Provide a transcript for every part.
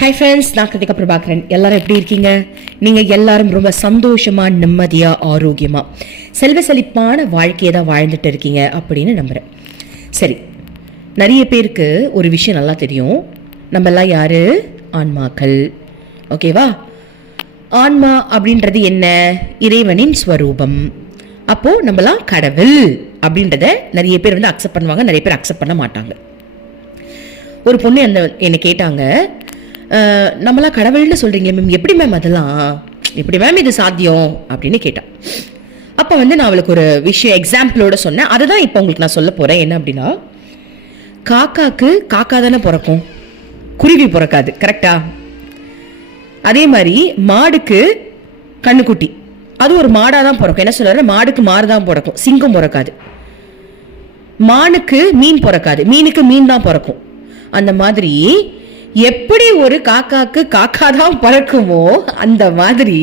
Hi friends நான் கிருத்திகா பிரபாகரன் எல்லாரும் எப்படி இருக்கீங்க? நீங்கள் எல்லாரும் ரொம்ப சந்தோஷமாக நிம்மதியாக ஆரோக்கியமாக செல்வ செழிப்பான வாழ்க்கையை தான் வாழ்ந்துட்டு இருக்கீங்க அப்படின்னு நம்புகிறேன் சரி நிறைய பேருக்கு ஒரு விஷயம் நல்லா தெரியும். நம்மெல்லாம் யார்? ஆன்மாக்கள். ஓகேவா? ஆன்மா அப்படின்றது என்ன? இறைவனின் ஸ்வரூபம். அப்போது நம்மலாம் கடவுள் அப்படின்றத நிறைய பேர் வந்து அக்செப்ட் பண்ணுவாங்க நிறைய பேர் அக்செப்ட் பண்ண மாட்டாங்க. ஒரு பொண்ணு அந்த என்னை கேட்டாங்க நம்மளாம் கடவுள்னு சொல்கிறீங்களே மேம் எப்படி மேம் அதெல்லாம்? எப்படி மேம் இது சாத்தியம்? அப்படின்னு கேட்டான் அப்போ வந்து நான் அவளுக்கு ஒரு விஷயம் எக்ஸாம்பிளோட சொன்னேன். அதை தான் இப்போ உங்களுக்கு நான் சொல்ல போகிறேன் என்ன அப்படின்னா காக்காக்கு காக்கா தானே பிறக்கும். குருவி பிறக்காது கரெக்டா அதே மாதிரி மாடுக்கு கண்ணுக்குட்டி. அது ஒரு மாடாக தான் பிறக்கும். என்ன சொல்கிறாரு மாடுக்கு மாடு தான் பிறக்கும். சிங்கம் பிறக்காது. மானுக்கு மீன் பிறக்காது. மீனுக்கு மீன் தான் பிறக்கும். அந்த மாதிரி எப்படி ஒரு காக்காக்கு காக்கா தான் பிறக்குமோ அந்த மாதிரி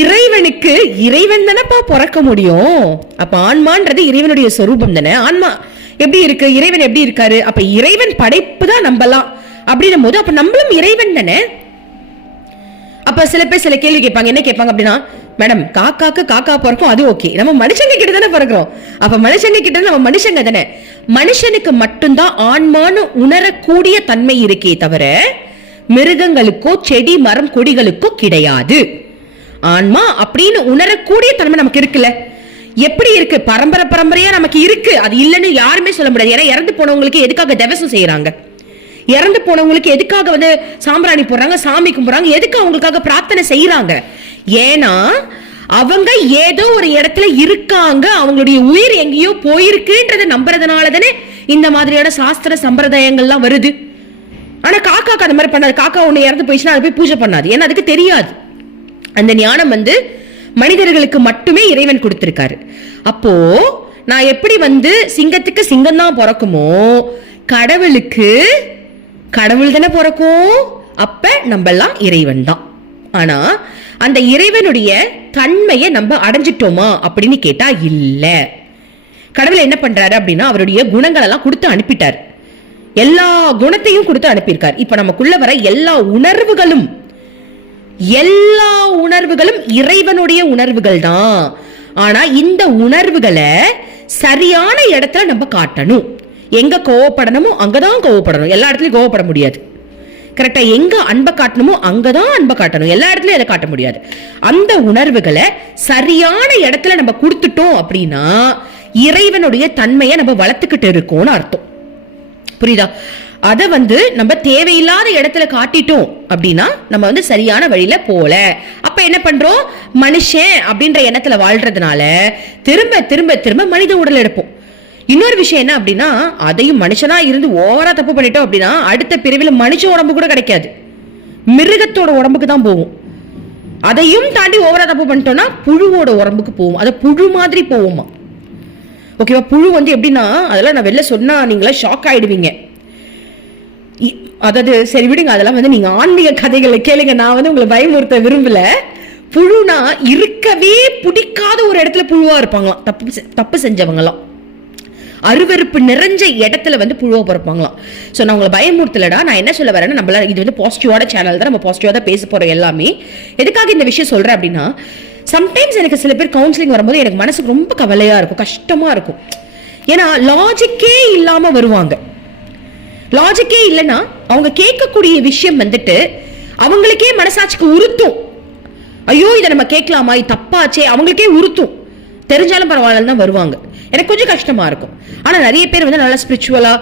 இறைவனுக்கு இறைவன் தானப்பா பிறக்க முடியும். அப்ப ஆன்மான்றது இறைவனுடைய சொரூபம் தானே? ஆன்மா எப்படி இருக்கு? இறைவன் எப்படி இருக்காரு? அப்ப இறைவன் படைப்பு தான் நம்பலாம். அப்படின்னும் போது அப்ப நம்மளும் இறைவன் தானே? அப்ப சில பேர் சில கேள்வி கேட்பாங்க. என்ன கேட்பாங்க அப்படின்னா மேடம் காக்காக்கு காக்கா பிறக்கும் அது ஓகே நம்ம மனுஷங்க கிட்ட தானே பிறக்கிறோம். அப்ப மனுஷங்க கிட்ட நம்ம மனுஷங்க தானே. மனுஷனுக்கு மட்டும்தான் ஆன்மானு உணரக்கூடிய தன்மை இருக்கே தவிர மிருகங்களுக்கோ செடி மரம் கொடிகளுக்கோ கிடையாது. ஆன்மா அப்படின்னு உணரக்கூடிய தன்மை நமக்கு இருக்குல்ல. எப்படி இருக்கு? பரம்பரை பரம்பரையா நமக்கு இருக்கு. அது இல்லைன்னு யாருமே சொல்ல முடியாது. ஏன்னா இறந்து போனவங்களுக்கு எதுக்காக தவசம் செய்யறாங்க இறந்து போனவங்களுக்கு எதுக்காக வந்து சாம்பிராணி போடுறாங்க சாமி கும்பிட்றாங்க எதுக்கு அவங்களுக்காக பிரார்த்தனை செய்யறாங்க ஏன்னா அவங்க ஏதோ ஒரு இடத்துல இருக்காங்க அவங்களுடைய உயிர் எங்கேயோ போயிருக்குன்றத நம்புறதுனால தானே இந்த மாதிரியான சாஸ்திர சம்பிரதாயங்கள்லாம் வருது. ஆனா காக்காக்கு அந்த மாதிரி பண்ணாது. காக்கா ஒன்று இறந்து போயிடுச்சுன்னா அது போய் பூஜை பண்ணாது. ஏன்னா அதுக்கு தெரியாது. அந்த ஞானம் வந்து மனிதர்களுக்கு மட்டுமே இறைவன் கொடுத்திருக்காரு. அப்போ நான் எப்படி வந்து சிங்கத்துக்கு சிங்கம் தான் பிறக்குமோ கடவுளுக்கு கடவுள் தானே பிறக்கும்? அப்ப நம்ம எல்லாம் இறைவன் தான். ஆனா அந்த இறைவனுடைய தன்மையை நம்ம அடைஞ்சிட்டோமா அப்படின்னு கேட்டா இல்ல. கடவுள் என்ன பண்றாரு அப்படின்னா அவருடைய குணங்கள் எல்லாம் கொடுத்து அனுப்பிட்டார். எல்லா குணத்தையும் கொடுத்து அனுப்பியிருக்கார். இப்ப நமக்குள்ள வர எல்லா உணர்வுகளும் எல்லா உணர்வுகளும் இறைவனுடைய உணர்வுகள் தான். ஆனா இந்த உணர்வுகளை சரியான இடத்துல நம்ம காட்டணும். எங்கே கோவப்படணுமோ அங்கே தான் கோவப்படணும். எல்லா இடத்துலையும் கோவப்பட முடியாது. கரெக்டாக எங்கே அன்பை காட்டணுமோ அங்கே தான் அன்பை காட்டணும். எல்லா இடத்துலையும் அதை காட்ட முடியாது. அந்த உணர்வுகளை சரியான இடத்துல நம்ம கொடுத்துட்டோம் அப்படின்னா இறைவனுடைய தன்மையை நம்ம வளர்த்துக்கிட்டு இருக்கோம்னு அர்த்தம். புரியுதா? அதை வந்து நம்ம தேவையில்லாத இடத்துல காட்டிட்டோம் அப்படின்னா நம்ம வந்து சரியான வழியில போல அப்ப என்ன பண்றோம்? மனுஷன் அப்படின்ற எண்ணத்துல வாழ்றதுனால திரும்ப திரும்ப திரும்ப மனித உடல் எடுப்போம். இன்னொரு விஷயம் என்ன அப்படின்னா அதையும் மனுஷனா இருந்து ஓவரா தப்பு பண்ணிட்டோம் அப்படின்னா அடுத்த பிரிவில் மனுஷ உடம்பு கூட கிடைக்காது. மிருகத்தோட உடம்புக்கு தான் போகும். அதையும் தாண்டி ஓவரா தப்பு பண்ணிட்டோம்னா புழுவோட உடம்புக்கு போகும். அது புழு மாதிரி போகுமா? ஓகேவா புழு வந்து எப்படின்னா அதெல்லாம் நான் வெளில சொன்னா நீங்களா ஷாக் ஆயிடுவீங்க. இ- அதாவது சரி விடுங்க அதெல்லாம் வந்து நீங்க ஆன்மீக கதைகளை கேளுங்க. நான் வந்து உங்களை பயமுறுத்த விரும்பல. புழுனா இருக்கவே பிடிக்காத ஒரு இடத்துல புழுவா இருப்பாங்களாம். தப்பு செ- தப்பு செஞ்சவங்களாம். அருவருப்பு நிறைஞ்ச இடத்துல வந்து புழுவை பிறப்பாங்களாம். ஸோ நான் உங்களை பயமுறுத்தலடா. நான் என்ன சொல்ல வரேன்னா நம்மள இது வந்து பாசிட்டிவான சேனல் தான். நம்ம பாசிட்டிவாக தான் பேச போகிறோம் எல்லாமே. எதுக்காக இந்த விஷயம் சொல்கிறேன் அப்படின்னா சம்டைம்ஸ் எனக்கு சில பேர் கவுன்சிலிங் வரும்போது எனக்கு மனசுக்கு ரொம்ப கவலையாக இருக்கும் கஷ்டமாக இருக்கும். ஏன்னா லாஜிக்கே இல்லாமல் வருவாங்க. லாஜிக்கே இல்லைன்னா அவங்க கேட்கக்கூடிய விஷயம் வந்துட்டு அவங்களுக்கே மனசாட்சிக்கு உறுத்தும். ஐயோ இதை நம்ம கேட்கலாமா? இது தப்பாச்சே. அவங்களுக்கே உறுத்தும். தெரிஞ்சாலும் பரவாயில்லன்னு தான் வருவாங்க. எனக்கு கொஞ்சம் கஷ்டமா இருக்கும். ஆனா நிறைய பேர் வந்து நல்லா ஸ்பிரிச்சுவலா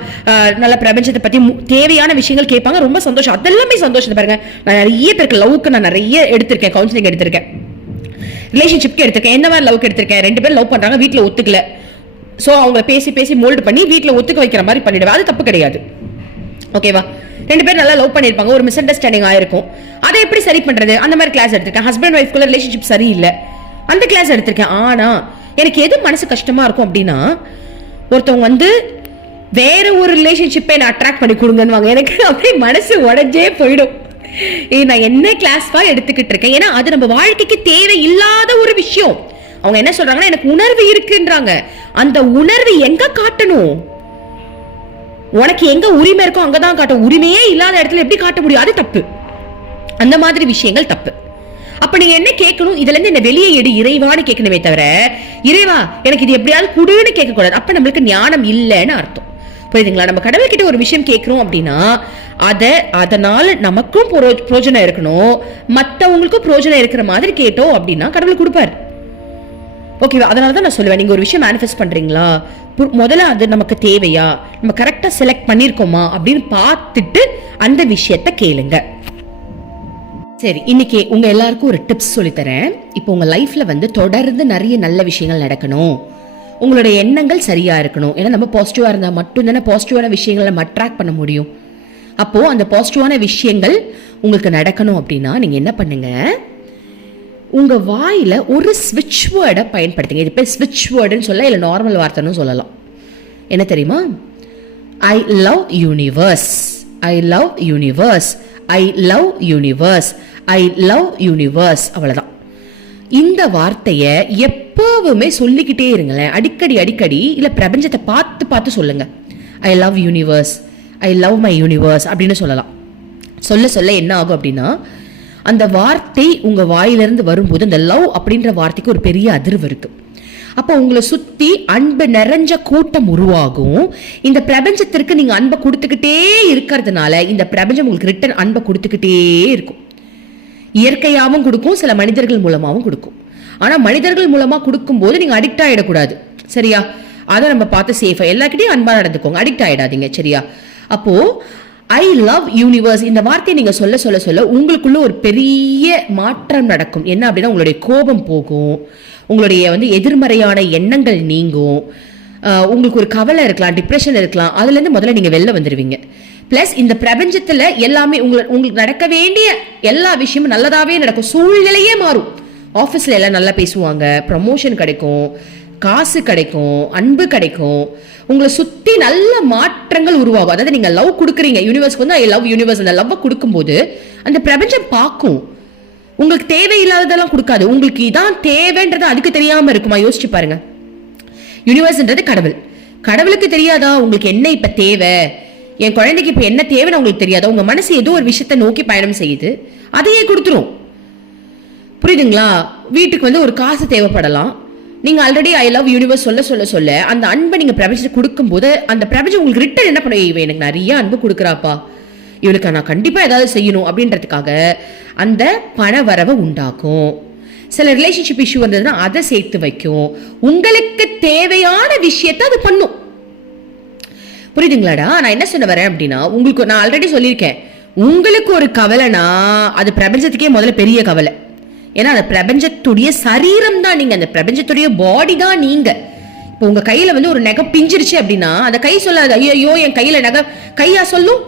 நல்ல பிரபஞ்சத்தை பத்தி மு- தேவையான விஷயங்கள் கேட்பாங்க. ரொம்ப சந்தோஷம். அதெல்லாமே சந்தோஷத்தை பாருங்க. நான் நிறைய பேருக்கு லவ்க்கு நான் நிறைய எடுத்திருக்கேன். கவுன்சிலிங் எடுத்திருக்கேன். ரிலேஷன்ஷிப்க்கு எடுத்திருக்கேன். என்ன மாதிரி லவ்க்கு எடுத்திருக்கேன்? ரெண்டு பேரும் லவ் பண்றாங்க. வீட்ல ஒத்துக்கல. ஸோ அவங்க பேசி பேசி மோல்டு பண்ணி வீட்டில் ஒத்துக்க வைக்கிற மாதிரி பண்ணிடுவேன். அது தப்பு கிடையாது. ஓகேவா ரெண்டு பேரும் நல்லா லவ் பண்ணியிருப்பாங்க. ஒரு மிஸ் அண்டர்ஸ்டாண்டிங் ஆயிருக்கும். அதை எப்படி சரி பண்ணுறது அந்த மாதிரி கிளாஸ் எடுத்திருக்கேன். ஹஸ்பண்ட் ஒய்ஃப்குள்ள ரிலேஷன்ஷிப் சரியில்லை. அந்த கிளாஸ் எடுத்திருக்கேன். ஆனா எனக்கு எது மனசு கஷ்டமாக இருக்கும் அப்படின்னா ஒருத்தவங்க வந்து வேற ஒரு ரிலேஷன்ஷிப்பை நான் அட்ராக்ட் பண்ணி கொடுங்கன்னு எனக்கு அப்படியே மனசு உடஞ்சே போயிடும். நான் என்ன கிளாஸ்வா எடுத்துக்கிட்டு இருக்கேன்? ஏன்னா அது நம்ம வாழ்க்கைக்கு தேவை இல்லாத ஒரு விஷயம். அவங்க என்ன சொல்றாங்கன்னா எனக்கு உணர்வு இருக்குன்றாங்க. அந்த உணர்வு எங்க காட்டணும்? உனக்கு எங்க உரிமை இருக்கோ அங்கதான் காட்டும். உரிமையே இல்லாத இடத்துல எப்படி காட்ட முடியும்? அது தப்பு. அந்த மாதிரி விஷயங்கள் தப்பு. அப்ப நீங்க என்ன கேட்கணும்? இதுல இருந்து என்ன வெளியே எடு இறைவான்னு கேட்கணுமே தவிர இறைவா எனக்கு இது எப்படியாவது குடுன்னு கேட்க கூடாது அப்ப நம்மளுக்கு ஞானம் இல்லைன்னு அர்த்தம். புரியுதுங்களா? நம்ம கடவுள் கிட்ட ஒரு விஷயம் கேட்கிறோம் அப்படின்னா அதை அதனால நமக்கும் புரோஜனம் இருக்கணும். மத்தவங்களுக்கும் புரோஜனம் இருக்கிற மாதிரி கேட்டோம் அப்படின்னா கடவுள் கொடுப்பாரு. ஓகேவா அதனால தான் நான் சொல்லுவேன். நீங்க ஒரு விஷயம் மேனிஃபெஸ்ட் பண்றீங்களா? பு- முதல்ல அது நமக்கு தேவையா? நம்ம கரெக்டா செலக்ட் பண்ணிருக்கோமா அப்படின்னு பார்த்துட்டு அந்த விஷயத்த கேளுங்க. சரி இன்னைக்கு உங்க எல்லாருக்கும் ஒரு டிப்ஸ் சொல்லித்தரேன் இப்போ உங்க லைஃப்ல வந்து தொடர்ந்து நிறைய நல்ல விஷயங்கள் நடக்கணும். உங்களுடைய எண்ணங்கள் சரியா இருக்கணும். ஏன்னா நம்ம பாசிட்டிவா இருந்தா மட்டும்தானே பாசிட்டிவான விஷயங்களை நம்ம அட்ராக்ட் பண்ண முடியும். அப்போ அந்த பாசிட்டிவான விஷயங்கள் உங்களுக்கு நடக்கணும் அப்படின்னா நீங்க என்ன பண்ணுங்க? உங்க வாயில ஒரு ஸ்விட்ச் வேர்டை பயன்படுத்துங்க. இது பேர் ஸ்விட்ச் வேர்டுன்னு சொல்ல இல்லை நார்மல் வார்த்தைன்னு சொல்லலாம். என்ன தெரியுமா? I love universe I love universe I love universe I love universe அவ்வளோதான் இந்த வார்த்தையை எப்போவுமே சொல்லிக்கிட்டே இருங்களேன். அடிக்கடி அடிக்கடி இல்லை பிரபஞ்சத்தை பார்த்து பார்த்து சொல்லுங்க. I love universe I love my universe அப்படின்னு சொல்லலாம். சொல்ல சொல்ல என்ன ஆகும் அப்படின்னா அந்த வார்த்தை உங்கள் வாயிலிருந்து வரும்போது அந்த லவ் அப்படின்ற வார்த்தைக்கு ஒரு பெரிய அதிர்வு இருக்கு. அப்போ உங்களை சுற்றி அன்பு நிறைஞ்ச கூட்டம் உருவாகும். இந்த பிரபஞ்சத்திற்கு நீங்கள் அன்பை கொடுத்துக்கிட்டே இருக்கிறதுனால இந்த பிரபஞ்சம் உங்களுக்கு ரிட்டன் அன்பை கொடுத்துக்கிட்டே இருக்கும். இயற்கையாகவும் கொடுக்கும் சில மனிதர்கள் மூலமாகவும் கொடுக்கும். ஆனால் மனிதர்கள் மூலமா கொடுக்கும்போது நீங்கள் அடிக்ட் ஆகிடக்கூடாது சரியா? அதை நம்ம பார்த்து சேஃபாக எல்லாக்கிட்டையும் அன்பாக நடந்துக்கோங்க. அடிக்ட் ஆயிடாதீங்க. சரியா? அப்போது ஐ லவ் யூனிவர்ஸ் இந்த வார்த்தையை நீங்கள் சொல்ல சொல்ல சொல்ல உங்களுக்குள்ள ஒரு பெரிய மாற்றம் நடக்கும். என்ன அப்படின்னா உங்களுடைய கோபம் போகும். உங்களுடைய வந்து எதிர்மறையான எண்ணங்கள் நீங்கும். உங்களுக்கு ஒரு கவலை இருக்கலாம் டிப்ரெஷன் இருக்கலாம் அதுலேருந்து முதல்ல நீங்கள் வெளில வந்துருவீங்க. ப்ளஸ் இந்த பிரபஞ்சத்தில் எல்லாமே உங்களை உங்களுக்கு நடக்க வேண்டிய எல்லா விஷயமும் நல்லதாகவே நடக்கும். சூழ்நிலையே மாறும். ஆஃபீஸில் எல்லாம் நல்லா பேசுவாங்க ப்ரமோஷன் கிடைக்கும் காசு கிடைக்கும் அன்பு கிடைக்கும். உங்களை சுற்றி நல்ல மாற்றங்கள் உருவாகும். அதாவது நீங்கள் லவ் கொடுக்குறீங்க யூனிவர்ஸ்க்கு வந்து ஐ லவ் யூனிவர்ஸ் அந்த லவ்வை கொடுக்கும்போது அந்த பிரபஞ்சம் பார்க்கும். உங்களுக்கு தேவையில்லாததெல்லாம் கொடுக்காது. உங்களுக்கு இதான் தேவைன்றது அதுக்கு தெரியாமல் இருக்குமா? யோசிச்சு பாருங்கள் யூனிவர்ஸ்ன்றது கடவுள். கடவுளுக்கு தெரியாதா? உங்களுக்கு என்ன இப்ப தேவை? என் குழந்தைக்கு இப்ப என்ன தேவைன்னு உங்களுக்கு தெரியாதா? உங்க மனசு ஏதோ ஒரு விஷயத்த நோக்கி பயணம் செய்யுது. அதையே கொடுத்துரும். புரியுதுங்களா? வீட்டுக்கு வந்து ஒரு காசு தேவைப்படலாம். நீங்க ஆல்ரெடி ஐ லவ் யூனிவர்ஸ் சொல்ல சொல்ல சொல்ல அந்த அன்பை நீங்க பிரபஞ்சத்துக்கு கொடுக்கும்போது அந்த பிரபஞ்சம் உங்களுக்கு ரிட்டன் என்ன பண்ண இவன் எனக்கு நிறைய அன்பு கொடுக்குறாப்பா. இவளுக்கு நான் கண்டிப்பா ஏதாவது செய்யணும் அப்படின்றதுக்காக அந்த பண வரவை உண்டாக்கும். சில ரிலேஷன்ஷிப் இஷ்யூ வந்ததுன்னா அதை சேர்த்து வைக்கும். உங்களுக்கு தேவையான விஷயத்தை அது பண்ணும். புரியுதுங்களாடா? நான் என்ன சொல்ல வரேன் அப்படின்னா உங்களுக்கு நான் ஆல்ரெடி சொல்லியிருக்கேன். உங்களுக்கு ஒரு கவலைனா அது பிரபஞ்சத்துக்கே முதல்ல பெரிய கவலை. ஏன்னா அந்த பிரபஞ்சத்துடைய சரீரம் தான் நீங்க. அந்த பிரபஞ்சத்துடைய பாடி தான் நீங்க. இப்போ உங்க கையில வந்து ஒரு நகை பிஞ்சிருச்சு அப்படின்னா அந்த கை சொல்லாது. ஐயோ என் கையில நகை கையா சொல்லும்?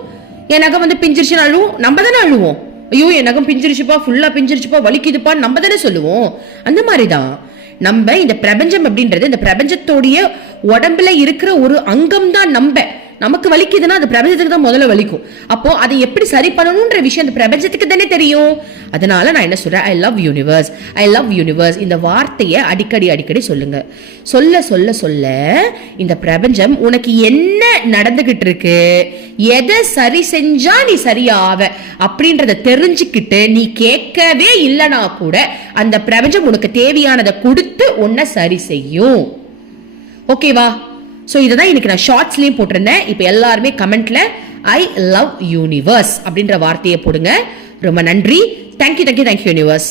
என் நகை வந்து பிஞ்சிருச்சுன்னு அழுவோம் நம்ம தானே அழுவோம். ஐயோ என் நகம் பிஞ்சிருச்சுப்பா ஃபுல்லா பிஞ்சிருச்சுப்பா வலிக்குதுப்பா நம்ம தானே சொல்லுவோம். அந்த மாதிரி தான் நம்ம இந்த பிரபஞ்சம் அப்படின்றது இந்த பிரபஞ்சத்தோடைய உடம்புல இருக்கிற ஒரு அங்கம் தான் நம்ம. நமக்கு வலிக்குதுன்னா அது பிரபஞ்சத்துக்கு தான் முதல்ல வலிக்கும். அப்போ அதை எப்படி சரி பண்ணணும்ன்ற விஷயம் அந்த பிரபஞ்சத்துக்கு தானே தெரியும். அதனால நான் என்ன சொல்றேன்? I love universe I love universe இந்த வார்த்தையை அடிக்கடி அடிக்கடி சொல்லுங்க. சொல்ல சொல்ல சொல்ல இந்த பிரபஞ்சம் உனக்கு என்ன நடந்துகிட்டு இருக்கு? எதை சரி செஞ்சா நீ சரியாவ? அப்படின்றத தெரிஞ்சுக்கிட்டு நீ கேட்கவே இல்லைனா கூட அந்த பிரபஞ்சம் உனக்கு தேவையானதை கொடுத்து உன்னை சரி செய்யும். ஓகேவா ஸோ இதை தான் இன்றைக்கி நான் ஷார்ட்ஸ்லேயும் போட்டிருந்தேன். இப்போ எல்லாருமே கமெண்ட்டில் ஐ லவ் யூனிவர்ஸ் அப்படின்ற வார்த்தையை போடுங்க. ரொம்ப நன்றி. Thank you thank you thank you universe